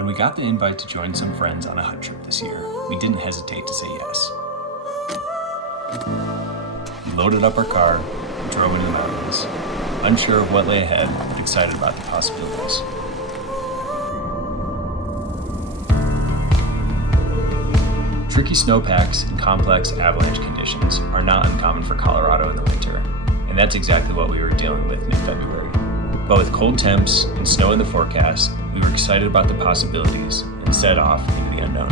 When we got the invite to join some friends on a hut trip this year, we didn't hesitate to say yes. We loaded up our car and drove into the mountains, unsure of what lay ahead, but excited about the possibilities. Tricky snowpacks and complex avalanche conditions are not uncommon for Colorado in the winter, and that's exactly what we were dealing with mid-February. But with cold temps and snow in the forecast, we were excited about the possibilities and set off into the unknown.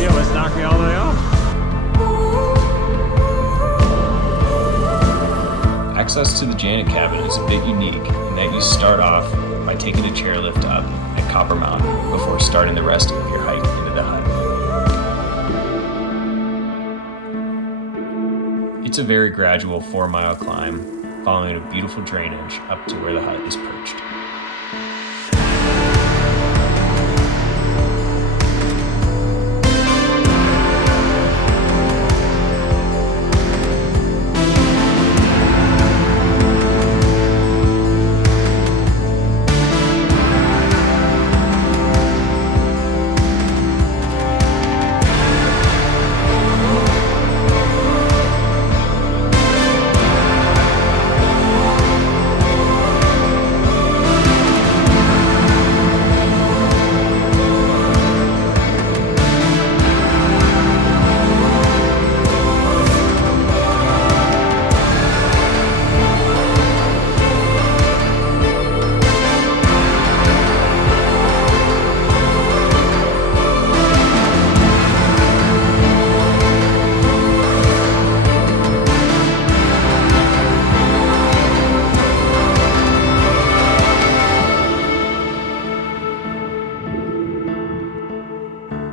You almost knocked me all the way off. Access to the Janet cabin is a bit unique in that you start off by taking a chairlift up at Copper Mountain before starting the rest of your hike into the hut. It's a very gradual 4-mile climb, following a beautiful drainage up to where the hut is perched.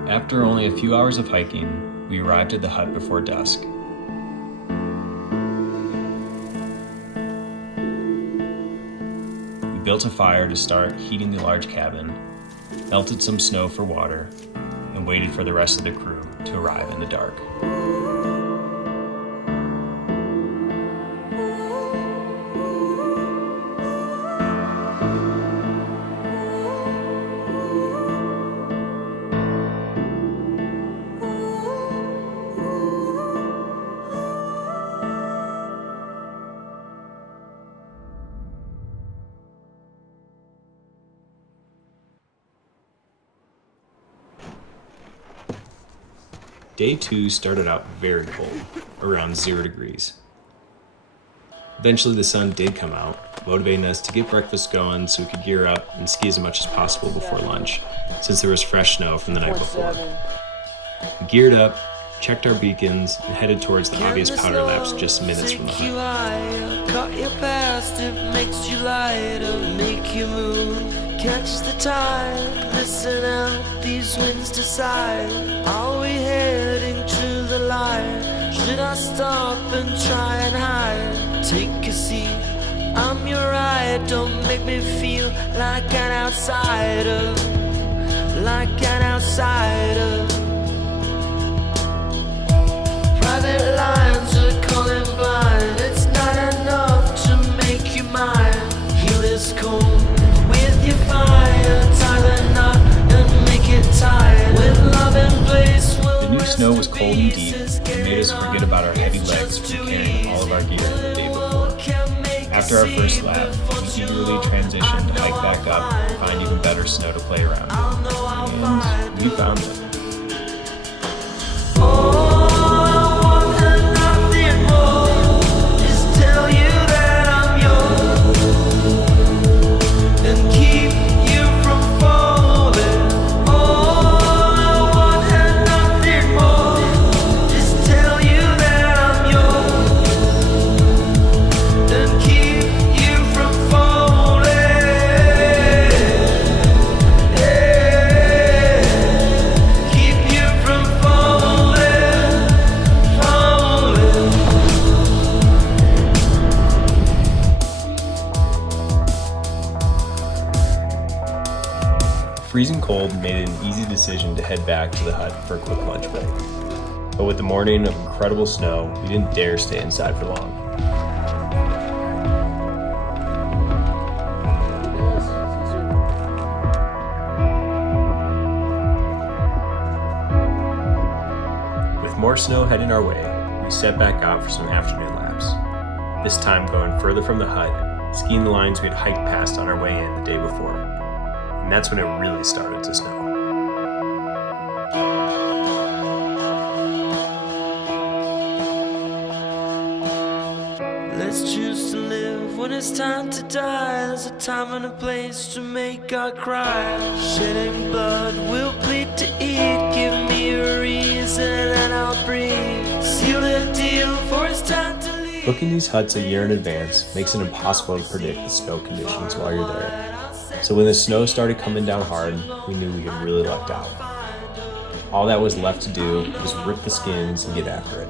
After only a few hours of hiking, we arrived at the hut before dusk. We built a fire to start heating the large cabin, melted some snow for water, and waited for the rest of the crew to arrive in the dark. Day 2 started out very cold, around 0 degrees. Eventually the sun did come out, motivating us to get breakfast going so we could gear up and ski as much as possible before lunch, since there was fresh snow from the night before. We geared up, checked our beacons, and headed towards the obvious powder laps just minutes from the hut. Cut your past, it makes you lighter, make you move. Catch the tide, listen out, these winds decide. Are we heading to the light? Should I stop and try and hide? Take a seat, I'm your ride. Don't make me feel like an outsider, like an outsider. Private lines are calling blind. It's not enough to make you mine. Heal this cold with your fire, tie the knot and make it tight. With love in place, the new snow was cold and deep and made us forget about our heavy legs from carrying all of our gear the day before. After our first lap, we eagerly transitioned to hike back up and find even better snow to play around in. And we found it. Freezing cold made it an easy decision to head back to the hut for a quick lunch break. But with the morning of incredible snow, we didn't dare stay inside for long. With more snow heading our way, we set back out for some afternoon laps. This time going further from the hut, skiing the lines we had hiked past on our way in the day before. And that's when it really started to snow. Let's choose to live when it's time to die. There's a time and a place to make our cry. Shedding blood will bleed to eat. Give me a reason and I'll breathe. Seal the deal for it's time to leave. Booking these huts a year in advance makes it impossible to predict the snow conditions while you're there. So when the snow started coming down hard, we knew we had really lucked out. All that was left to do was rip the skins and get after it.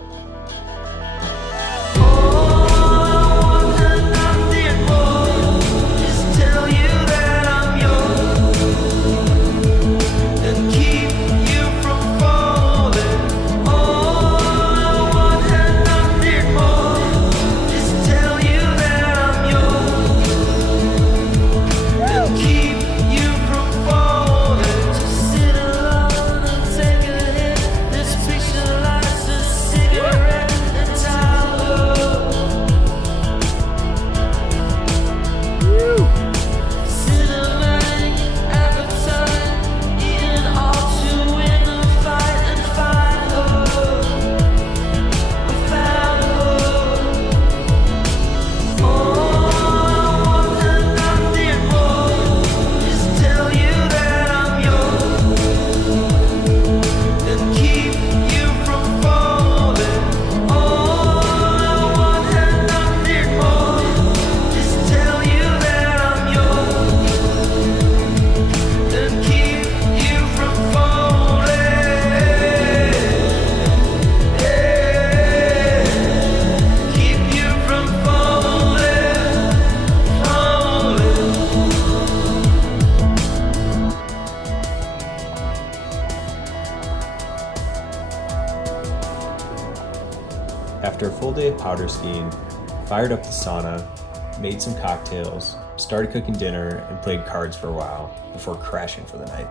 After a full day of powder skiing, fired up the sauna, made some cocktails, started cooking dinner, and played cards for a while before crashing for the night.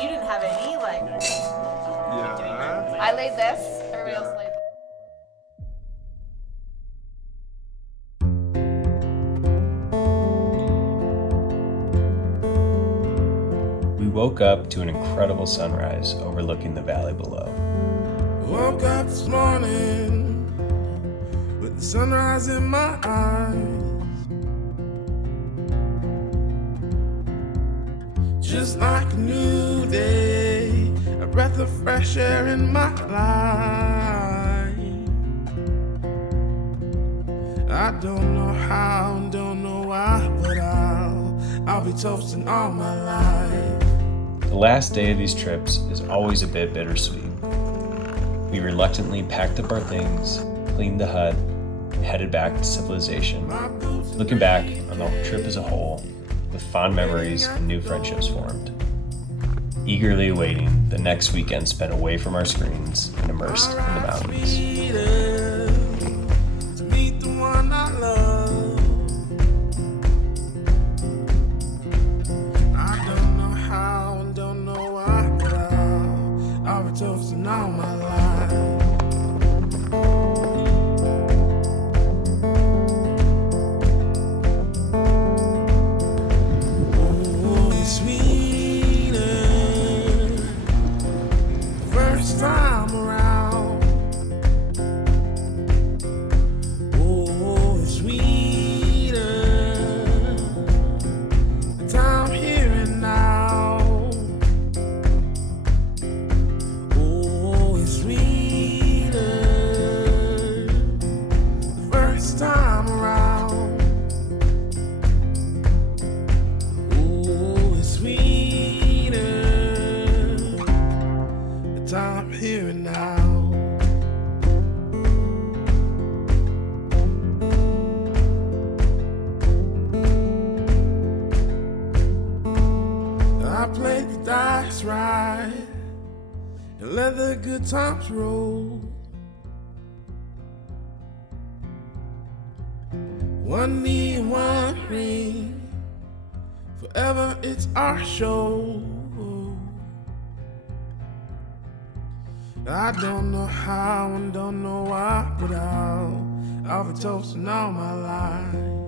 You didn't have any, I laid this, everybody else laid. We woke up to an incredible sunrise overlooking the valley below. Woke up this morning with the sunrise in my eyes. Just like a new day, a breath of fresh air in my life. I don't know how, don't know why, but I'll be toasting all my life. The last day of these trips is always a bit bittersweet. We reluctantly packed up our things, cleaned the hut, and headed back to civilization, looking back on the trip as a whole with fond memories and new friendships formed, eagerly awaiting the next weekend spent away from our screens and immersed in the mountains. To meet the one I love. I don't know how and don't know why, but I'll be toasting all my life. Oh, it's sweeter first time around. Oh, it's sweeter the time here and now. Oh, it's sweeter the first time around. Oh, it's sweeter the time here and now. I played the dice right and let the good times roll. One knee and one ring. Forever it's our show. I don't know how and don't know why, but I'll be toasting all my life.